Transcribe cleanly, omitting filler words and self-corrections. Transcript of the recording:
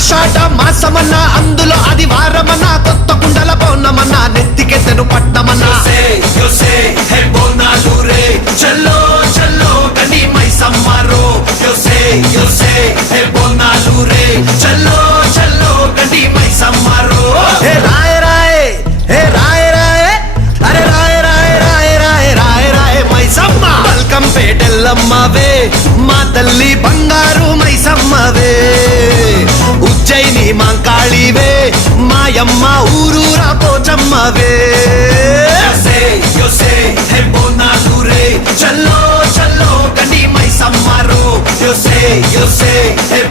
ఆషాఢ మాసమన్న అందులో అది వారమన్న కొత్త కుండల పౌర్ణమన్న నెత్తికెత్తెను పట్టమన్న చల్లో చల్లో కని మైసమ్మరో బోనాలు రే చల్లో చల్లో కని మైసమ్మరో హే రాయ రాయ హే రాయ రాయ అరే రాయ రాయ రాయ రాయ రాయ రాయ మైసమ్మ బల్కం పేటెల్లమ్మవే మా తల్లి బంగారు మైసమ్మవే ఉజ్జయిని మాంకాళివే మాయమ్మ ఊరూరా పోచమ్మవే బోనాలు రే చల్లో చల్లో కని మైసమ్మరో yo sé, hey,